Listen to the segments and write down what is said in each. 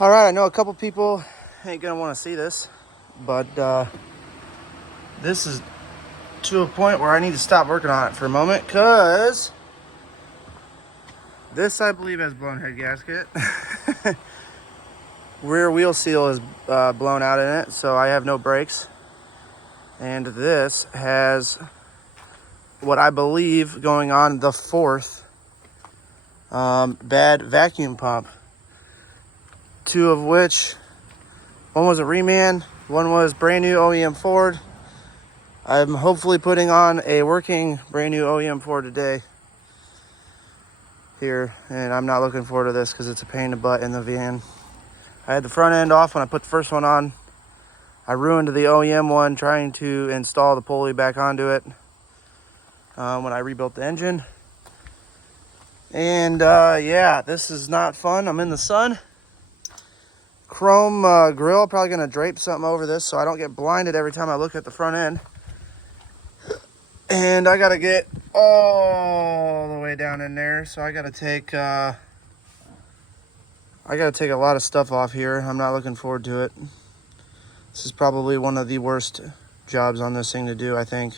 All right, I know a couple people ain't gonna want to see this, but this is to a point where I need to stop working on it for a moment, because this, I believe, has blown head gasket. Rear wheel seal is blown out in it, so I have no brakes. And this has what I believe going on the fourth bad vacuum pump. Two of which, one was a reman, one was brand new OEM Ford. I'm hopefully putting on a working brand new OEM Ford today here, and I'm not looking forward to this because it's a pain in the butt in the van. I had the front end off when I put the first one on. I ruined the OEM one trying to install the pulley back onto it when I rebuilt the engine. And yeah, this is not fun. I'm in the sun. Chrome grill, probably gonna drape something over this so I don't get blinded every time I look at the front end. And I gotta get all the way down in there, so I gotta take a lot of stuff off here. I'm not looking forward to it. This is probably one of the worst jobs on this thing to do, I think,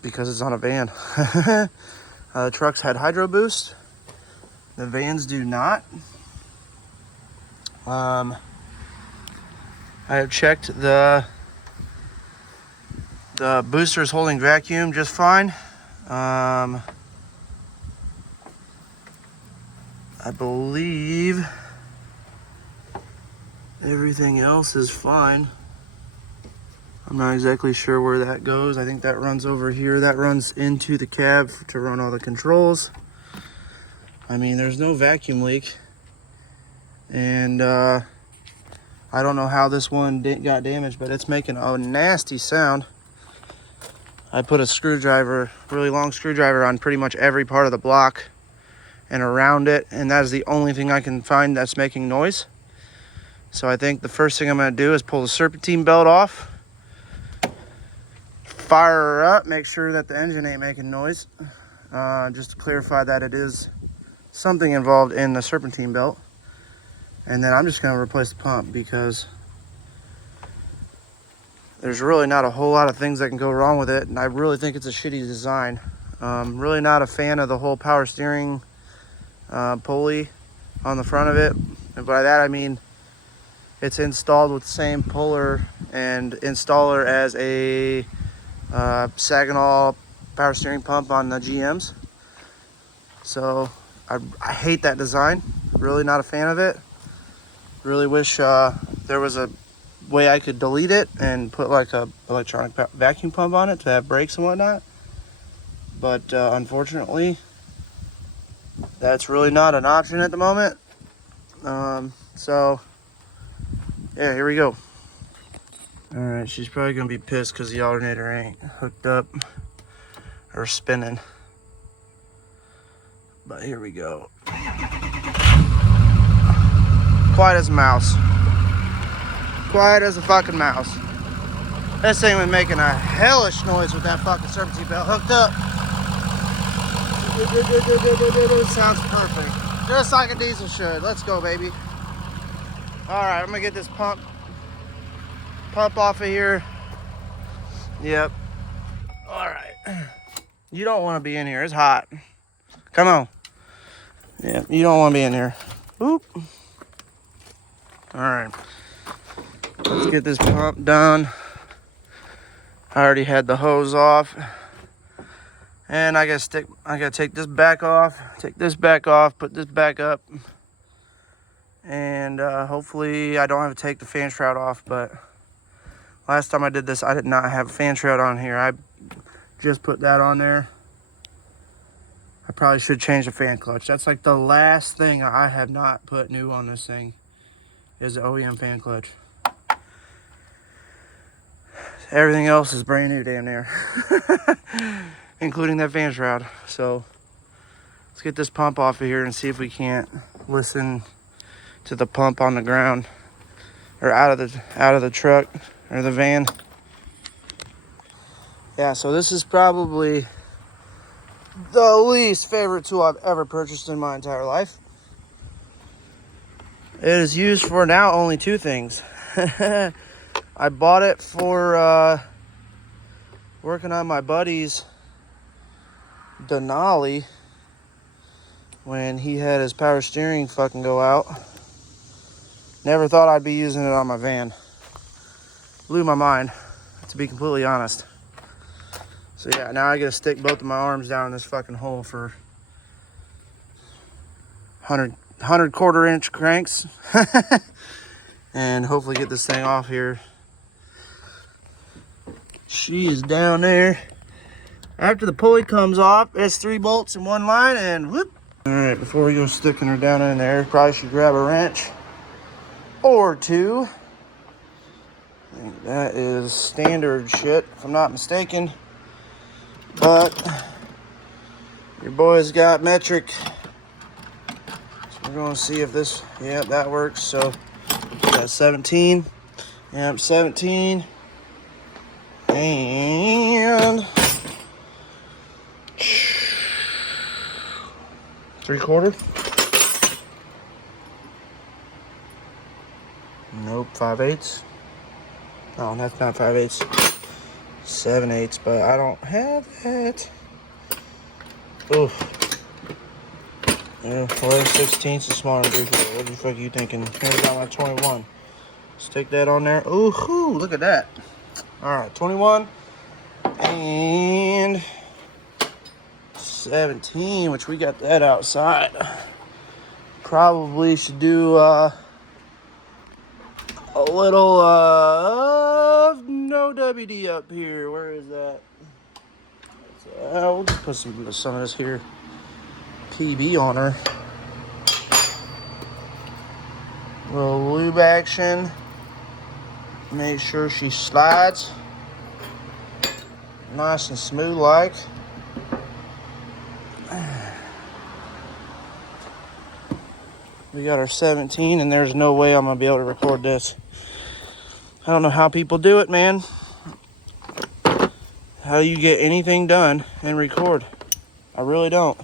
because it's on a van. The trucks had hydro boost. The vans do not. I have checked the booster is holding vacuum just fine. I believe everything else is fine. I'm not exactly sure where that goes. I think that runs over here. That runs into the cab to run all the controls. I mean, there's no vacuum leak. And I don't know how this one got damaged, but it's making a nasty sound. I put a screwdriver, really long screwdriver, on pretty much every part of the block and around it, and that is the only thing I can find that's making noise. So I think the first thing I'm going to do is pull the serpentine belt off, fire her up, make sure that the engine ain't making noise, just to clarify that it is something involved in the serpentine belt. And then I'm just going to replace the pump, because there's really not a whole lot of things that can go wrong with it, and I really think it's a shitty design. Really not a fan of the whole power steering pulley on the front of it. And by that I mean it's installed with the same puller and installer as a Saginaw power steering pump on the GMs. So I hate that design. Really not a fan of it. Really wish there was a way I could delete it and put like a electronic vacuum pump on it to have brakes and whatnot. But unfortunately, that's really not an option at the moment. So yeah, here we go. All right, she's probably gonna be pissed because the alternator ain't hooked up or spinning. But here we go. Quiet as a mouse. Quiet as a fucking mouse. This thing was making a hellish noise with that fucking serpentine belt hooked up. Sounds perfect. Just like a diesel should. Let's go, baby. Alright, I'm gonna get this pump off of here. Yep. Alright. You don't want to be in here. It's hot. Come on. Yeah, you don't want to be in here. Oop. Alright. Let's get this pump done. I already had the hose off. And I gotta take this back off, put this back up. And hopefully I don't have to take the fan shroud off, but last time I did this, I did not have a fan shroud on here. I just put that on there. I probably should change the fan clutch. That's like the last thing I have not put new on this thing, is the OEM fan clutch. Everything else is brand new damn near. Including that fan shroud. So let's get this pump off of here and see if we can't listen to the pump on the ground, or out of the truck or the van. Yeah, so this is probably the least favorite tool I've ever purchased in my entire life. It is used for now only two things. I bought it for working on my buddy's Denali when he had his power steering fucking go out. Never thought I'd be using it on my van. Blew my mind, to be completely honest. So yeah, now I gotta stick both of my arms down in this fucking hole for 100 quarter-inch cranks. And hopefully get this thing off here. She is down there. After the pulley comes off, it's 3 bolts in one line and whoop. All right, before we go sticking her down in there, probably should grab a wrench or two. I think that is standard shit, if I'm not mistaken. But your boy's got metric. So we're going to see if this, yeah, that works. So that's 17. Yep, 17. And 3/4. Nope, 5/8. Oh, that's not 5/8. 7/8, but I don't have that. Oof. Yeah, 4/16 is smaller than 3/4. What the fuck are you thinking? Here's got my 21. Stick that on there. Ooh, look at that. All right, 21 and 17, which we got that outside. Probably should do a little no WD up here. Where is that? We'll just put some of this here PB on her. Little lube action. Make sure she slides nice and smooth like. We got our 17, and there's no way I'm gonna be able to record this. I don't know how people do it, man. How do you get anything done and record? I really don't.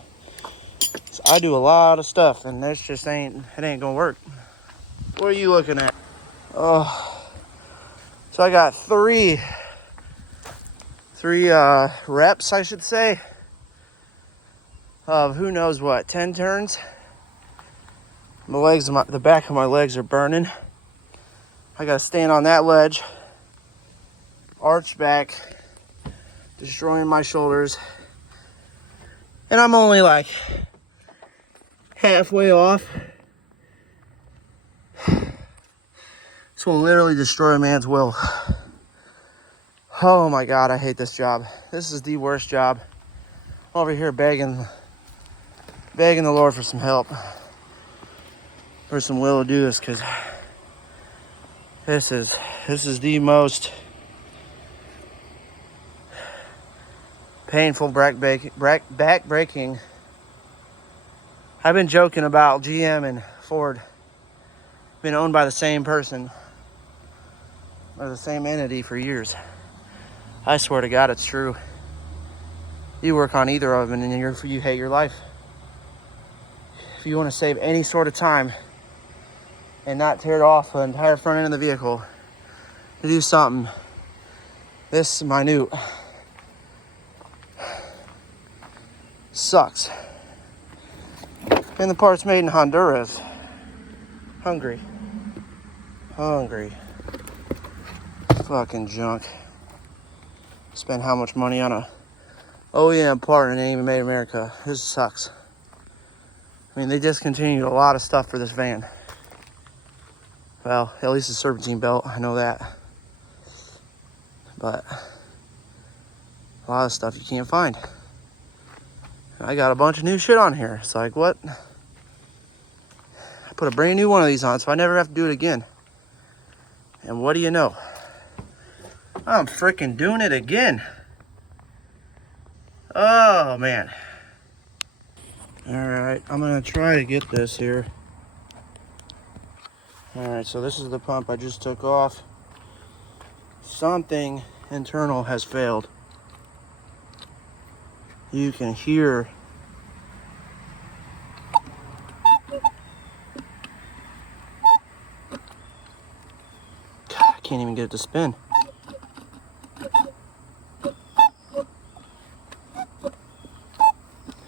So I do a lot of stuff, and this just ain't gonna work. What are you looking at? Oh, so I got three reps, I should say, of who knows what, 10 turns. The back of my legs are burning. I gotta stand on that ledge, arch back, destroying my shoulders. And I'm only like halfway off. This will literally destroy a man's will. Oh my God, I hate this job. This is the worst job. I'm over here begging the Lord for some help, for some will to do this, because this is the most painful back breaking. I've been joking about GM and Ford been owned by the same person or the same entity for years. I swear to God, it's true. You work on either of them and you hate your life. If you want to save any sort of time and not tear off the entire front end of the vehicle to do something this minute, sucks. And the part's made in Honduras. Hungry. Fucking junk. Spend how much money on a OEM part and it ain't even made in America. This sucks. I mean, they discontinued a lot of stuff for this van. Well, at least the serpentine belt, I know that. But a lot of stuff you can't find. I got a bunch of new shit on here. It's like, what? I put a brand new one of these on so I never have to do it again. And what do you know? I'm freaking doing it again. Oh, man. All right, I'm gonna try to get this here. All right, so this is the pump I just took off. Something internal has failed. you can hear. God, I can't even get it to spin.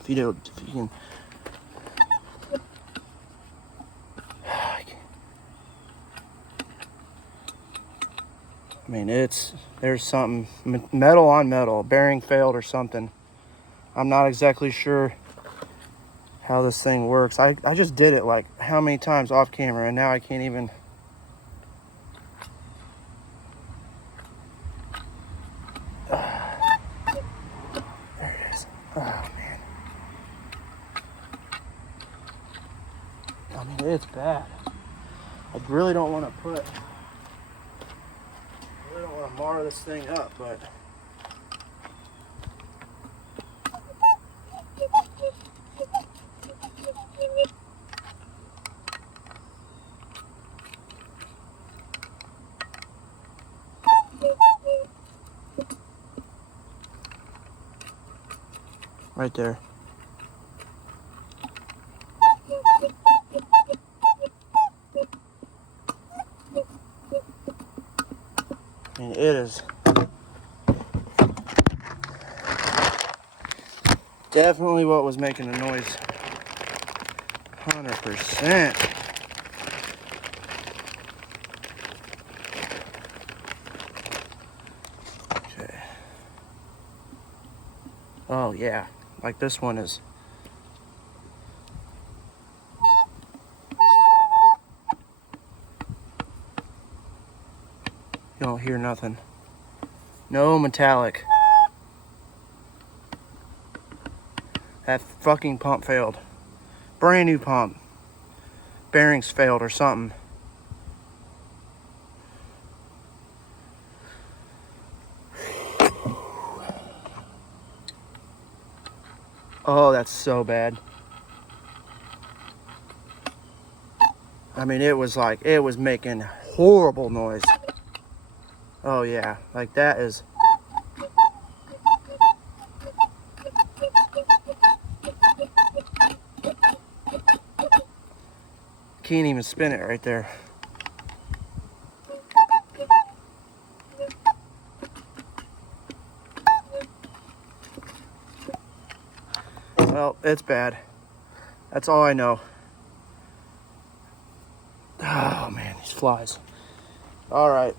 If you can. I mean, there's something metal on metal, bearing failed or something. I'm not exactly sure how this thing works. I just did it like how many times off camera, and now I can't even. There it is. Oh man. I mean, it's bad. I really don't want to mar this thing up, but right there. I mean, it is definitely what was making the noise. 100%. Okay. Oh yeah, like this one is. You don't hear nothing. No metallic. That fucking pump failed. Brand new pump. Bearings failed or something. Oh, that's so bad. I mean, it was making horrible noise. Oh yeah, like that is. Can't even spin it right there. Well, it's bad. That's all I know. Oh man, these flies. All right.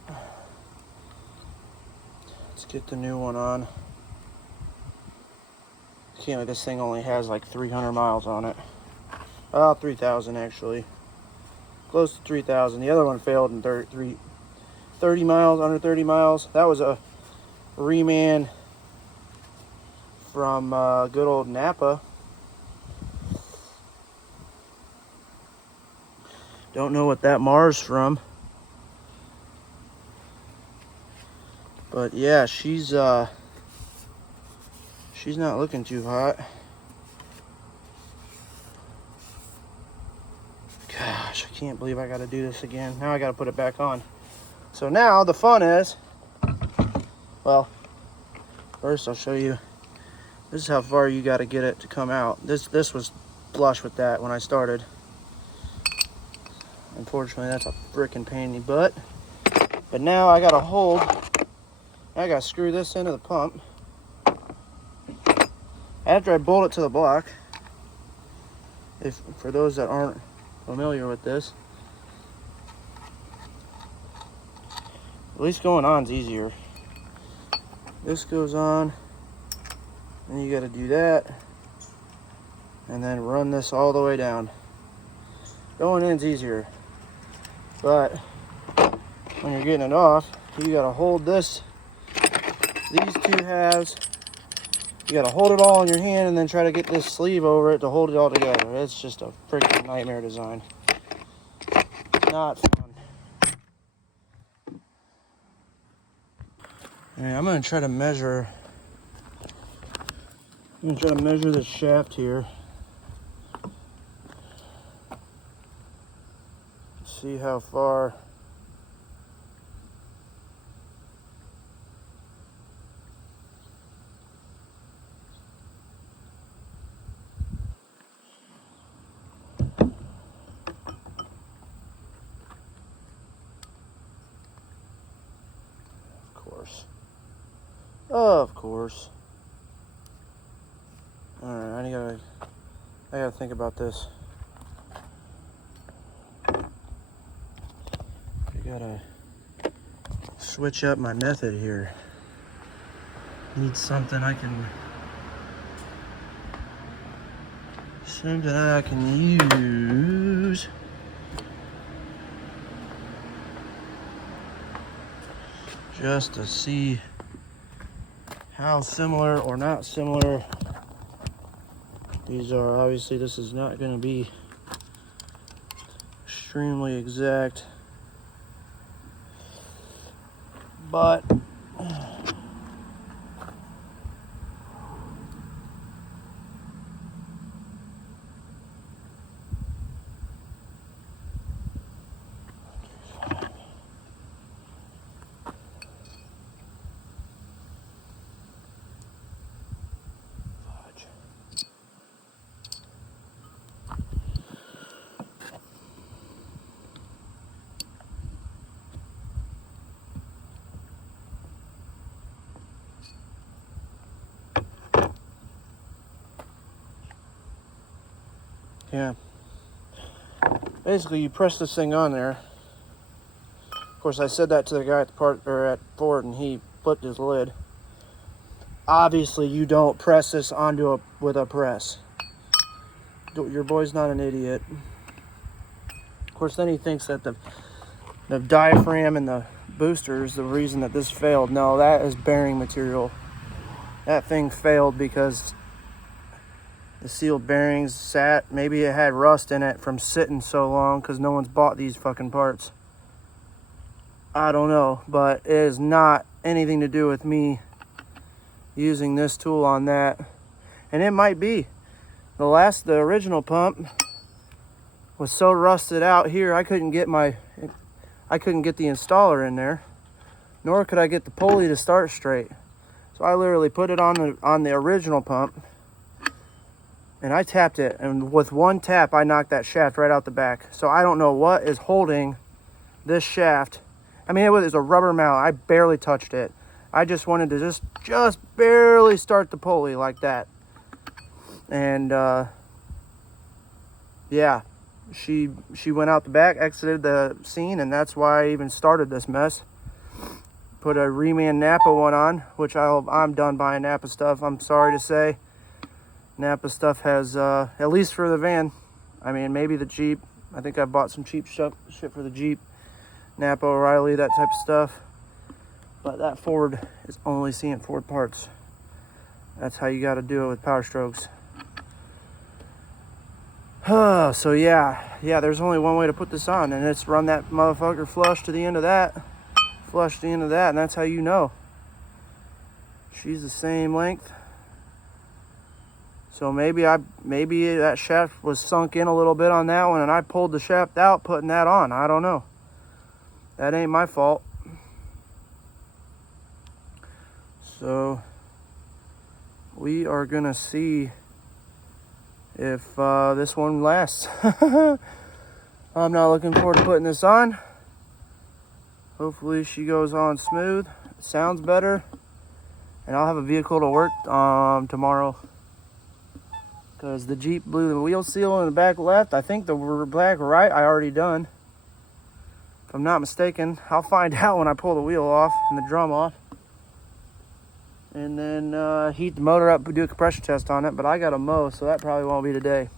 Let's get the new one on. Can't believe this thing only has like 300 miles on it. 3,000 actually. Close to 3,000. The other one failed in 30 miles, under 30 miles. That was a reman from good old Napa. Don't know what that Mars from. But yeah, she's not looking too hot. Gosh, I can't believe I gotta do this again. Now I gotta put it back on. So now the fun is, well, first I'll show you. This is how far you gotta get it to come out. This was flush with that when I started. Unfortunately, that's a freaking pain in the butt. But now I gotta screw this into the pump. After I bolt it to the block, for those that aren't familiar with this, at least going on's easier. This goes on, and you gotta do that, and then run this all the way down. Going in's easier, but when you're getting it off, you gotta hold these two halves. You gotta hold it all in your hand and then try to get this sleeve over it to hold it all together. It's just a freaking nightmare design. Not fun. Alright, I'm gonna try to measure this shaft here. See how far. Of course. Alright, I gotta think about this. I gotta switch up my method here. Need something I can use. Just to see how similar or not similar these are. Obviously this is not going to be extremely exact, but yeah. Basically, you press this thing on there. Of course, I said that to the guy at Ford, and he flipped his lid. Obviously, you don't press this onto with a press. Your boy's not an idiot. Of course, then he thinks that the diaphragm and the booster is the reason that this failed. No, that is bearing material. That thing failed because the sealed bearings sat. Maybe it had rust in it from sitting so long because no one's bought these fucking parts. I don't know, but it is not anything to do with me using this tool on that. And it might be. The original pump was so rusted out here, I couldn't get the installer in there, nor could I get the pulley to start straight. So I literally put it on the original pump, and I tapped it, and with one tap I knocked that shaft right out the back. So I don't know what is holding this shaft. I mean, it was a rubber mount. I barely touched it. I just wanted to just barely start the pulley like that. And yeah, she went out the back, exited the scene, and that's why I even started this mess. Put a Reman Napa one on, which I'm done buying Napa stuff. I'm sorry to say, Napa stuff has at least for the van. I mean, maybe the Jeep. I think I bought some cheap shit for the Jeep, Napa, O'Reilly, that type of stuff. But that Ford is only seeing Ford parts. That's how you got to do it with Power Strokes. So yeah, there's only one way to put this on, and it's run that motherfucker flush to the end of that, and that's how you know she's the same length. So maybe that shaft was sunk in a little bit on that one, and I pulled the shaft out putting that on. I don't know. That ain't my fault. So we are gonna see if this one lasts. I'm not looking forward to putting this on. Hopefully she goes on smooth. It sounds better, and I'll have a vehicle to work tomorrow, because the Jeep blew the wheel seal in the back left. I think the back right I already done, if I'm not mistaken. I'll find out when I pull the wheel off and the drum off, and then heat the motor up and do a compression test on it. But I got to mow, so that probably won't be today.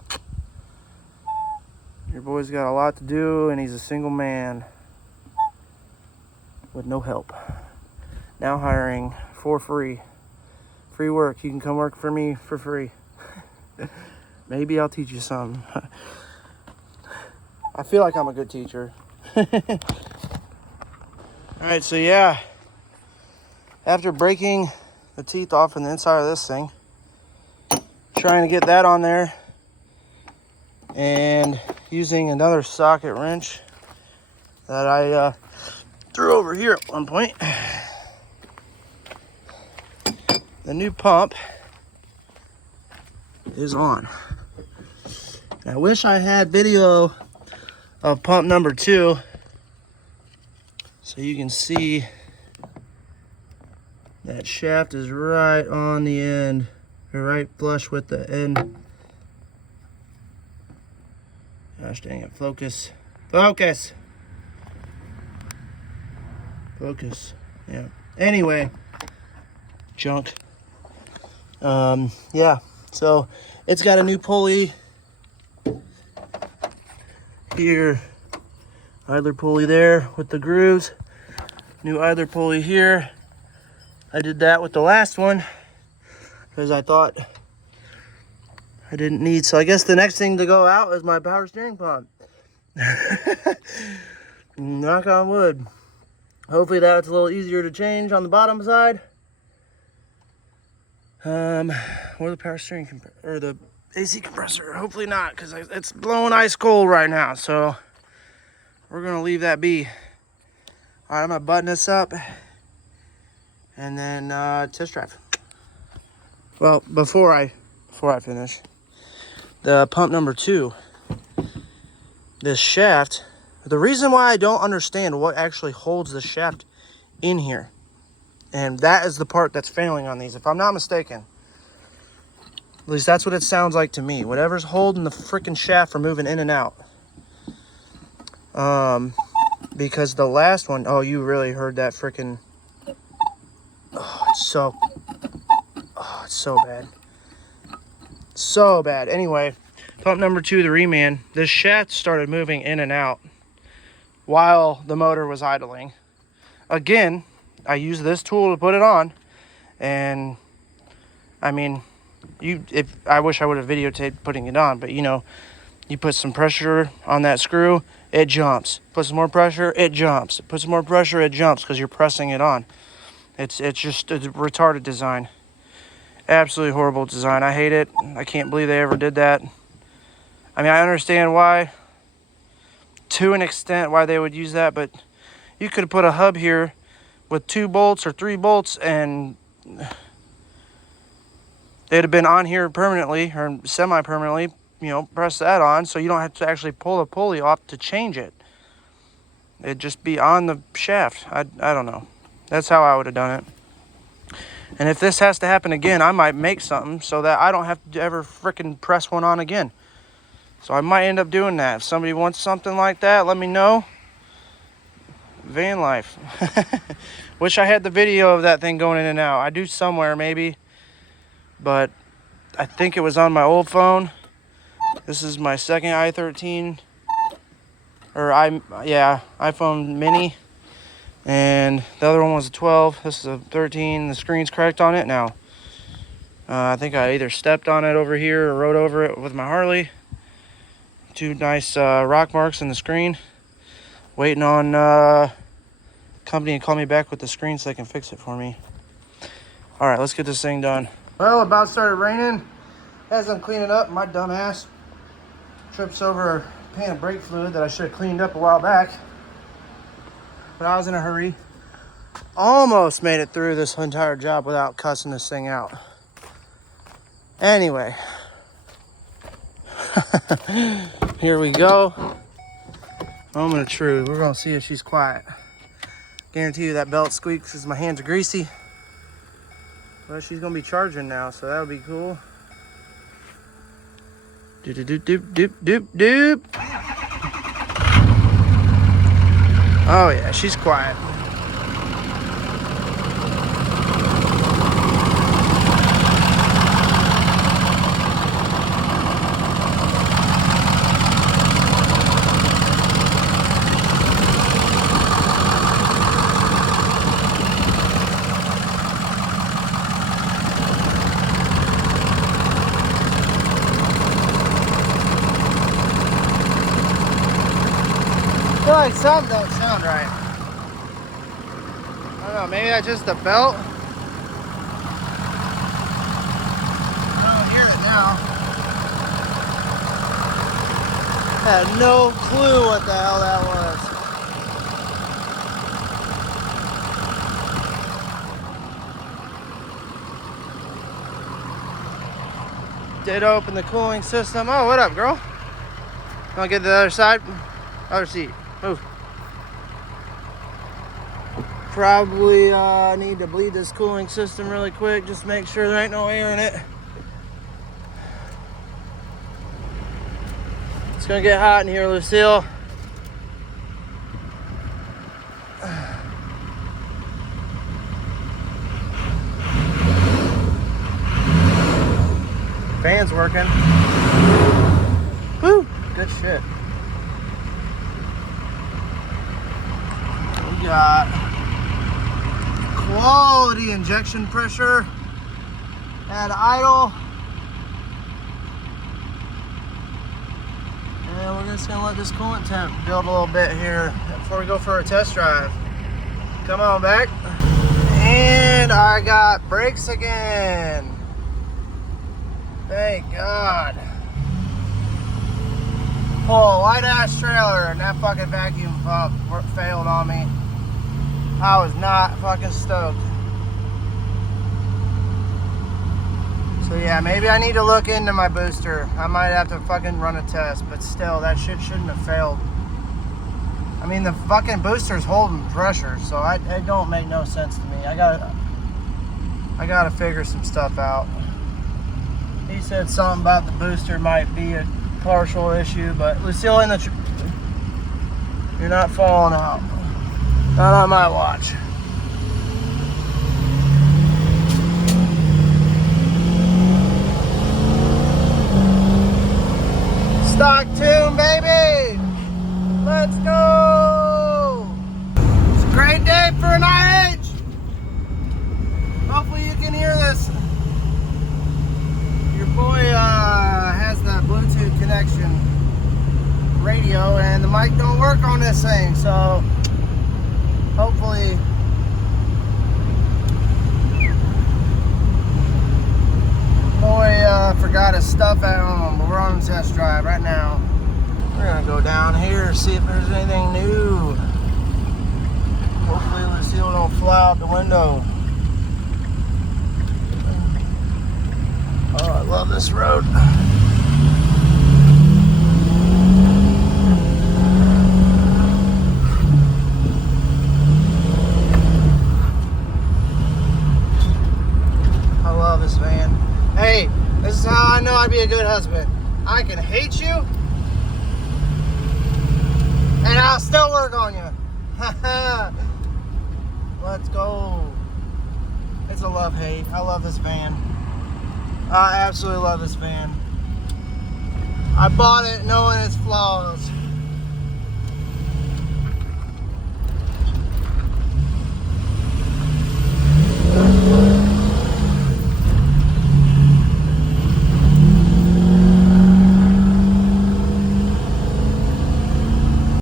Your boy's got a lot to do, and he's a single man with no help. Now hiring for free work. You can come work for me for free. Maybe I'll teach you something. I feel like I'm a good teacher. All right, so yeah, after breaking the teeth off in the inside of this thing, trying to get that on there, and using another socket wrench that I threw over here at one point. The new pump is on. I wish I had video of pump number 2 so you can see That shaft is right on the end, right flush with the end. Gosh dang it, focus. Focus! Focus, yeah. Anyway, junk. Yeah, so it's got a new pulley here. Idler pulley there with the grooves. New idler pulley here. I did that with the last one because I thought I didn't need. So I guess the next thing to go out is my power steering pump. Knock on wood. Hopefully that's a little easier to change on the bottom side. Or the power steering or the AC compressor. Hopefully not, because it's blowing ice cold right now. So we're gonna leave that be. All right, I'm gonna button this up and then test drive. Well, before I finish, the pump number 2, this shaft, the reason why I don't understand what actually holds the shaft in here, and that is the part that's failing on these, if I'm not mistaken. At least that's what it sounds like to me. Whatever's holding the freaking shaft from moving in and out. Because the last one, oh, you really heard that freaking, oh, it's so bad. So bad. Anyway, pump number 2, the reman, this shaft started moving in and out while the motor was idling. Again, I used this tool to put it on, and I mean, I wish I would have videotaped putting it on, but you know, you put some pressure on that screw, it jumps. Put some more pressure, it jumps. Put some more pressure, it jumps, because you're pressing it on. It's just a retarded design. Absolutely horrible design. I hate it. I can't believe they ever did that. I mean, I understand why, to an extent, why they would use that, but you could have put a hub here with 2 bolts or 3 bolts, and they'd have been on here permanently or semi-permanently. You know, press that on so you don't have to actually pull the pulley off to change it. It'd just be on the shaft. I don't know. That's how I would have done it. And if this has to happen again, I might make something so that I don't have to ever frickin' press one on again. So I might end up doing that. If somebody wants something like that, let me know. Van life. Wish I had the video of that thing going in and out. I do somewhere maybe, but I think it was on my old phone. This is my second iPhone mini, and the other one was a 12. This is a 13. The screen's cracked on it now. I think I either stepped on it over here or rode over it with my Harley. 2 nice rock marks in the screen. Waiting on company to call me back with the screen so they can fix it for me. All right, let's get this thing done. Well, about started raining. As I'm cleaning up, my dumb ass trips over a pan of brake fluid that I should have cleaned up a while back. But I was in a hurry. Almost made it through this entire job without cussing this thing out. Anyway. Here we go. Moment of truth. We're gonna see if she's quiet. Guarantee you that belt squeaks because my hands are greasy. But she's gonna be charging now, so that'll be cool. Doop doop doop doop doop doop. Oh yeah, she's quiet. I feel like something don't sound right. I don't know, maybe that's just the belt. I don't hear it now. I had no clue what the hell that was. Did open the cooling system. Oh, what up, girl? Want to get to the other side? Other seat. Move. Probably need to bleed this cooling system really quick. Just make sure there ain't no air in it. It's gonna get hot in here, Lucille. Fan's working. Woo! Good shit. We got quality injection pressure at idle. And we're just gonna let this coolant temp build a little bit here before we go for a test drive. Come on back. And I got brakes again. Thank God. Pull a white ass trailer and that fucking vacuum pump failed on me. I was not fucking stoked. So yeah, maybe I need to look into my booster. I might have to fucking run a test, but still, that shit shouldn't have failed. I mean, the fucking booster's holding pressure, so it don't make no sense to me. I gotta figure some stuff out. He said something about the booster might be a partial issue, but Lucille, you're not falling out. Not on my watch. Stock tune, baby! Let's go! It's a great day for an IH! Hopefully you can hear this. Your boy has the Bluetooth connection radio and the mic don't work on this thing, so hopefully boy forgot his stuff at home, but we're on a test drive right now. We're gonna go down here, see if there's anything new. Hopefully Lucille don't fly out the window. Oh, I love this road. I love this van. Hey, this is how I know I'd be a good husband. I can hate you, and I'll still work on you. Let's go. It's a love-hate. I love this van. I absolutely love this van. I bought it knowing its flaws.